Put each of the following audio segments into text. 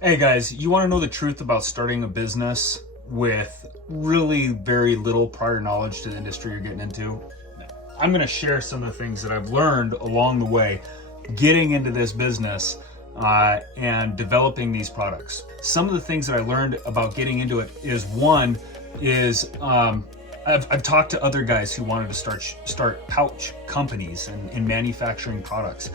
Hey guys, you want to know the truth about starting a business with really very little prior knowledge to the industry you're getting into? I'm going to share some of the things that I've learned along the way getting into this business and developing these products. Some of the things that I learned about getting into it is I've talked to other guys who wanted to start pouch companies and manufacturing products.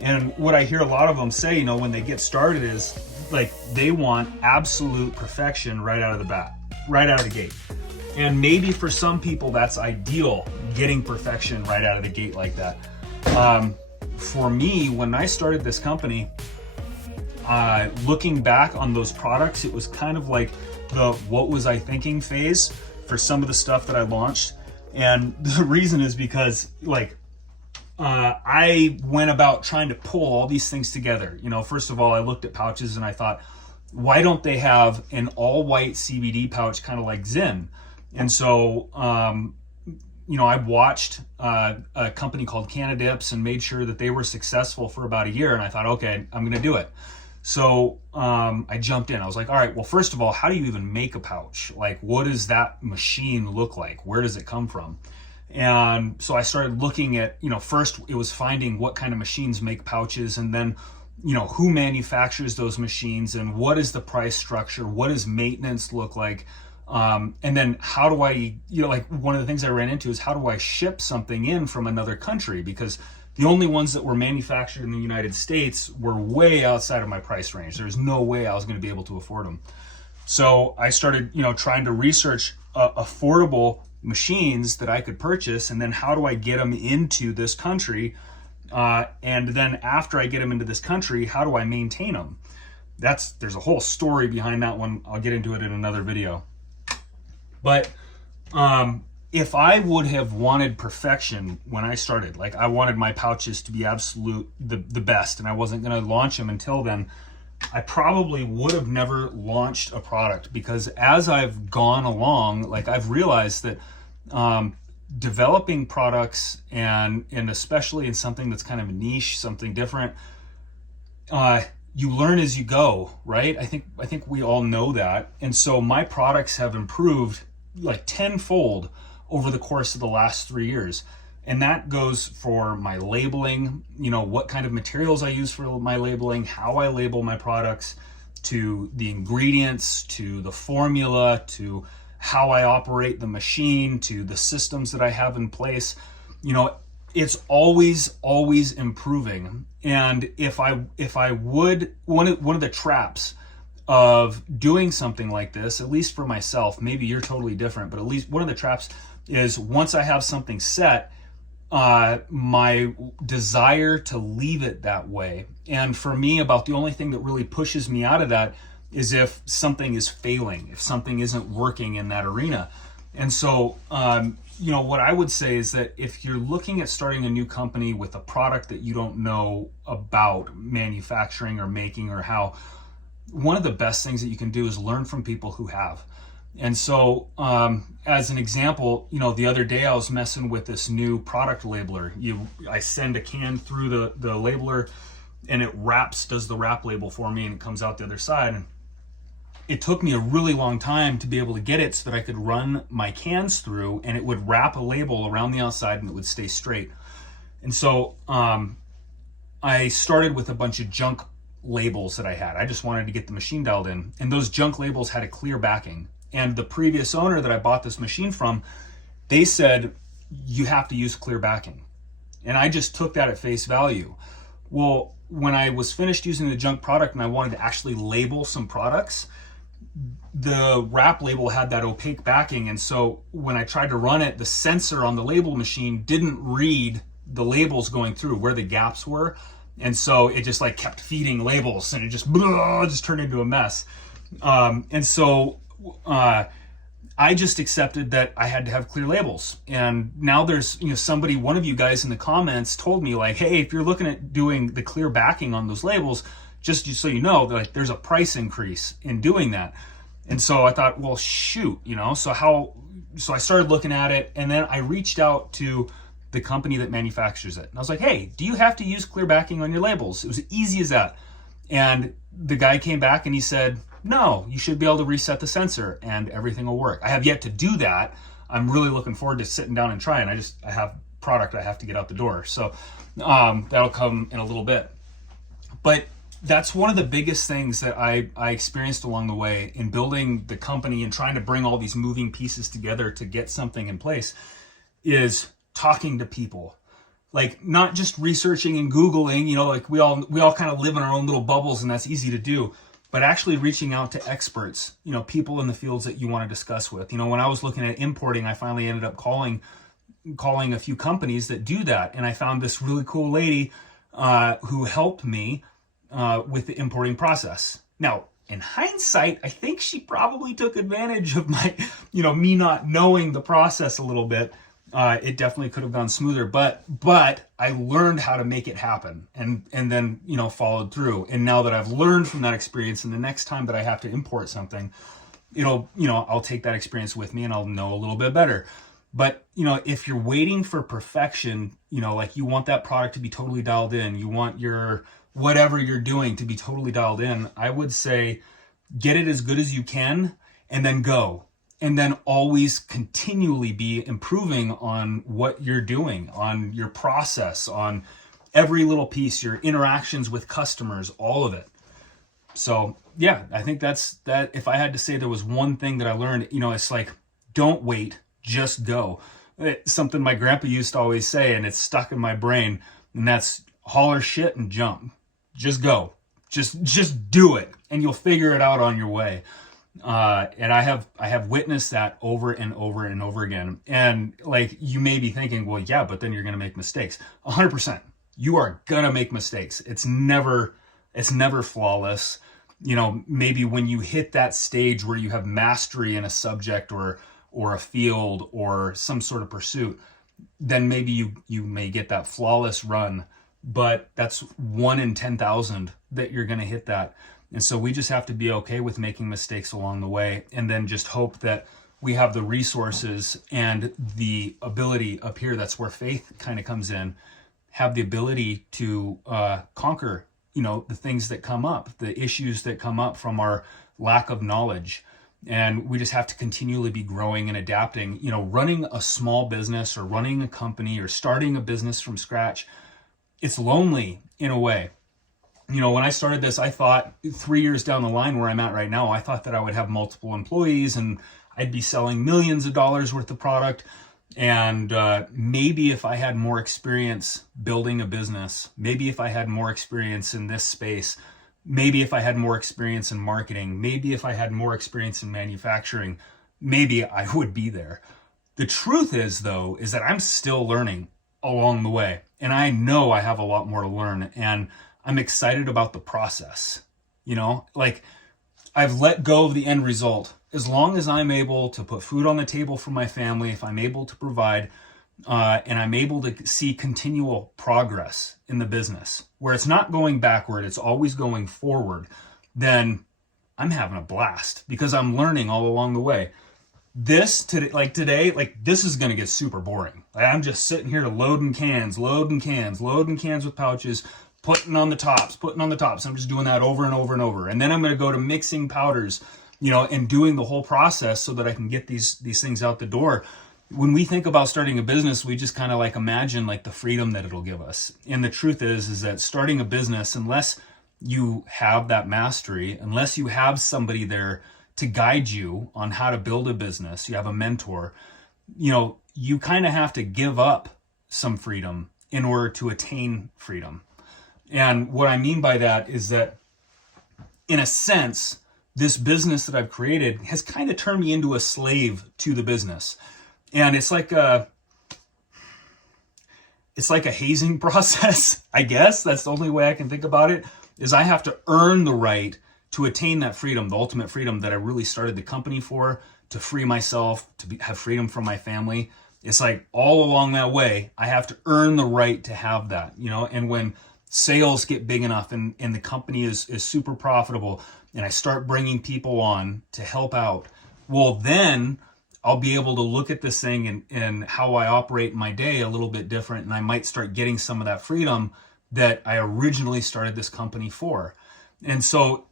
And what I hear a lot of them say, when they get started is like they want absolute perfection right out of the bat, right out of the gate. And maybe for some people that's ideal, getting perfection right out of the gate like that. For me, when I started this company, looking back on those products, it was kind of like the what was I thinking phase for some of the stuff that I launched. And the reason is because I went about trying to pull all these things together. First of all, I looked at pouches and I thought, why don't they have an all-white CBD pouch kind of like Zen? And so, I watched a company called Canadips and made sure that they were successful for about a year. And I thought, okay, I'm going to do it. So I jumped in. I was like, all right, well, first of all, how do you even make a pouch? Like, what does that machine look like? Where does it come from? And so I started looking at, first it was finding what kind of machines make pouches, and then, who manufactures those machines and what is the price structure? What does maintenance look like? And then how do I, one of the things I ran into is how do I ship something in from another country? Because the only ones that were manufactured in the United States were way outside of my price range. There's no way I was going to be able to afford them. So I started, trying to research affordable machines that I could purchase, and then how do I get them into this country? And then after I get them into this country, how do I maintain them? There's a whole story behind that one. I'll get into it in another video. But if I would have wanted perfection when I started, like I wanted my pouches to be absolute the best, and I wasn't going to launch them until then, I probably would have never launched a product, because as I've gone along, I've realized that developing products and especially in something that's kind of niche, something different, you learn as you go, right? I think we all know that. And so my products have improved like tenfold over the course of the last 3 years. And that goes for my labeling, what kind of materials I use for my labeling, how I label my products, to the ingredients, to the formula, to how I operate the machine, to the systems that I have in place. It's always improving. And if I would, one of the traps of doing something like this, at least for myself, maybe you're totally different, but at least one of the traps is once I have something set, my desire to leave it that way. And for me, about the only thing that really pushes me out of that is if something is failing, if something isn't working in that arena. And so, what I would say is that if you're looking at starting a new company with a product that you don't know about manufacturing or making or how, one of the best things that you can do is learn from people who have. And so, as an example, the other day I was messing with this new product labeler. I send a can through the labeler, and it does the wrap label for me, and it comes out the other side. And it took me a really long time to be able to get it so that I could run my cans through, and it would wrap a label around the outside, and it would stay straight. And so, I started with a bunch of junk labels that I had. I just wanted to get the machine dialed in, and those junk labels had a clear backing. And the previous owner that I bought this machine from, they said, you have to use clear backing. And I just took that at face value. Well, when I was finished using the junk product and I wanted to actually label some products, the wrap label had that opaque backing. And so when I tried to run it, the sensor on the label machine didn't read the labels going through where the gaps were. And so it just kept feeding labels, and it just turned into a mess. And so I just accepted that I had to have clear labels. And now there's, one of you guys in the comments told me hey, if you're looking at doing the clear backing on those labels, just so you know, there's a price increase in doing that. And so I thought, well, shoot, so I started looking at it, and then I reached out to the company that manufactures it. And I was like, hey, do you have to use clear backing on your labels? It was easy as that. And the guy came back and he said, no, you should be able to reset the sensor and everything will work. I have yet to do that. I'm really looking forward to sitting down and trying. I have product I have to get out the door. So that'll come in a little bit. But that's one of the biggest things that I experienced along the way in building the company and trying to bring all these moving pieces together to get something in place is talking to people. Like, not just researching and Googling, you know, like we all kind of live in our own little bubbles and that's easy to do, but actually reaching out to experts, you know, people in the fields that you want to discuss with. You know, when I was looking at importing, I finally ended up calling a few companies that do that. And I found this really cool lady who helped me with the importing process. Now, in hindsight, I think she probably took advantage of my, you know, me not knowing the process a little bit. It definitely could have gone smoother, but I learned how to make it happen and then, you know, followed through. And now that I've learned from that experience, and the next time that I have to import something, I'll take that experience with me and I'll know a little bit better. But, you know, if you're waiting for perfection, you know, like you want that product to be totally dialed in, you want your whatever you're doing to be totally dialed in, I would say get it as good as you can and then go. And then always continually be improving on what you're doing, on your process, on every little piece, your interactions with customers, all of it. So yeah, I think that's that. If I had to say there was one thing that I learned, you know, it's like, don't wait, just go. It's something my grandpa used to always say, and it's stuck in my brain, and that's holler shit and jump. Just go. Just do it, and you'll figure it out on your way. And I have witnessed that over and over and over again. And like, you may be thinking, well, yeah, but then you're going to make mistakes. 100%. You are going to make mistakes. It's never flawless. You know, maybe when you hit that stage where you have mastery in a subject or a field or some sort of pursuit, then maybe you may get that flawless run, but that's 1 in 10,000 that you're going to hit that. And so we just have to be okay with making mistakes along the way, and then just hope that we have the resources and the ability up here. That's where faith kind of comes in. Have the ability to conquer, you know, the things that come up, the issues that come up from our lack of knowledge. And we just have to continually be growing and adapting. You know, running a small business or running a company or starting a business from scratch, it's lonely in a way. You know, when I started this, I thought 3 years down the line where I'm at right now, I thought that I would have multiple employees and I'd be selling millions of dollars worth of product. And maybe if I had more experience building a business, maybe if I had more experience in this space, maybe if I had more experience in marketing, maybe if I had more experience in manufacturing, maybe I would be there. The truth is, though, is that I'm still learning along the way. And I know I have a lot more to learn. And I'm excited about the process. You know, like, I've let go of the end result. As long as I'm able to put food on the table for my family, if I'm able to provide, and I'm able to see continual progress in the business, where it's not going backward, it's always going forward, then I'm having a blast because I'm learning all along the way. Today, this is going to get super boring. I'm just sitting here loading cans with pouches, putting on the tops. I'm just doing that over and over and over. And then I'm going to go to mixing powders, you know, and doing the whole process so that I can get these things out the door. When we think about starting a business, we just kind of like imagine like the freedom that it'll give us. And the truth is that starting a business, unless you have that mastery, unless you have somebody there to guide you on how to build a business, you have a mentor, you know, you kind of have to give up some freedom in order to attain freedom. And what I mean by that is that, in a sense, this business that I've created has kind of turned me into a slave to the business. And it's like a hazing process, I guess. That's the only way I can think about it, is I have to earn the right to attain that freedom, the ultimate freedom that I really started the company for, to free myself, have freedom from my family. It's like all along that way, I have to earn the right to have that, you know. And when sales get big enough and the company is super profitable and I start bringing people on to help out, well, then I'll be able to look at this thing and how I operate my day a little bit different. And I might start getting some of that freedom that I originally started this company for. And so,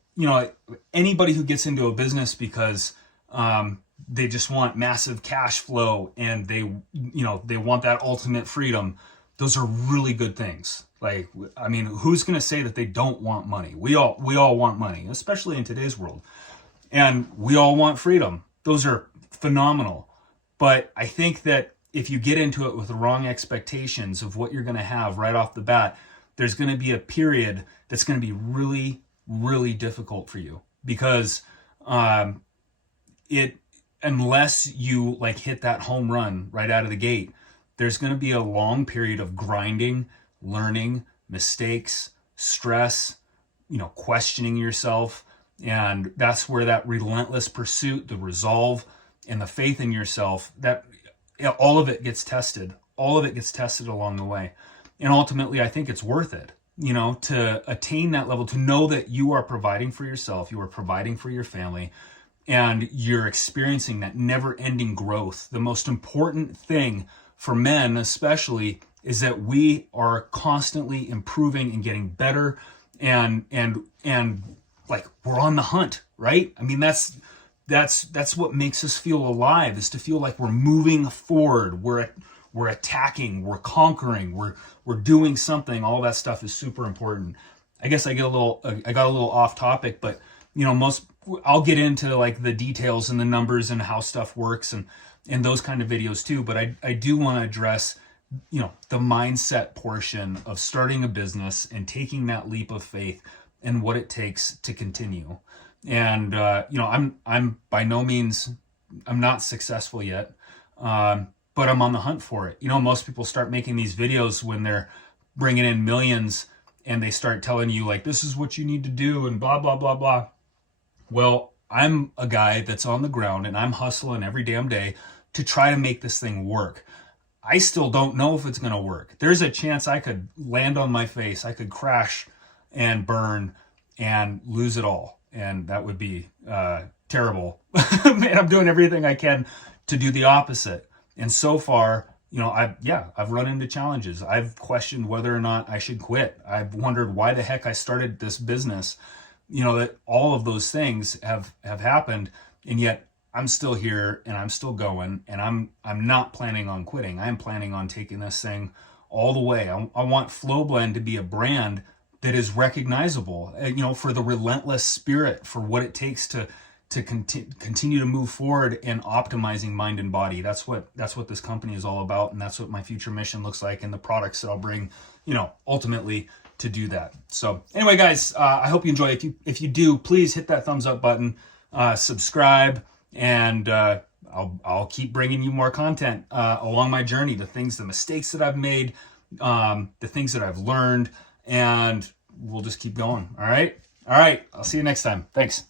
anybody who gets into a business because they just want massive cash flow and they want that ultimate freedom, those are really good things. Like, I mean, who's going to say that they don't want money? We all want money, especially in today's world. And we all want freedom. Those are phenomenal. But I think that if you get into it with the wrong expectations of what you're going to have right off the bat, there's going to be a period that's going to be really, really difficult for you, because unless you like hit that home run right out of the gate, there's going to be a long period of grinding, learning, mistakes, stress, questioning yourself. And that's where that relentless pursuit, the resolve, and the faith in yourself, that all of it gets tested. All of it gets tested along the way. And ultimately, I think it's worth it, to attain that level, to know that you are providing for yourself, you are providing for your family, and you're experiencing that never-ending growth. The most important thing for men, especially, is that we are constantly improving and getting better, and like we're on the hunt, right? I mean, that's what makes us feel alive, is to feel like we're moving forward, we're attacking, we're conquering, we're doing something. All that stuff is super important. I guess I got a little off topic, but I'll get into like the details and the numbers and how stuff works and those kind of videos too. But I do want to address, the mindset portion of starting a business and taking that leap of faith and what it takes to continue. And I'm by no means, I'm not successful yet, but I'm on the hunt for it. Most people start making these videos when they're bringing in millions, and they start telling you like, this is what you need to do and blah blah blah blah. Well, I'm a guy that's on the ground, and I'm hustling every damn day to try to make this thing work. I still don't know if it's going to work. There's a chance I could land on my face, I could crash and burn and lose it all. And that would be terrible. And I'm doing everything I can to do the opposite. And so far, I've run into challenges. I've questioned whether or not I should quit. I've wondered why the heck I started this business. That all of those things have happened, and yet I'm still here and I'm still going, and I'm not planning on quitting. I'm planning on taking this thing all the way. I want FlowBlend to be a brand that is recognizable, for the relentless spirit, for what it takes to continue to move forward in optimizing mind and body. That's what this company is all about, and that's what my future mission looks like, and the products that I'll bring, ultimately to do that. So anyway, guys, I hope you enjoy. If you do, please hit that thumbs up button, subscribe, and I'll keep bringing you more content along my journey. The mistakes that I've made, the things that I've learned, and we'll just keep going. All right. I'll see you next time. Thanks.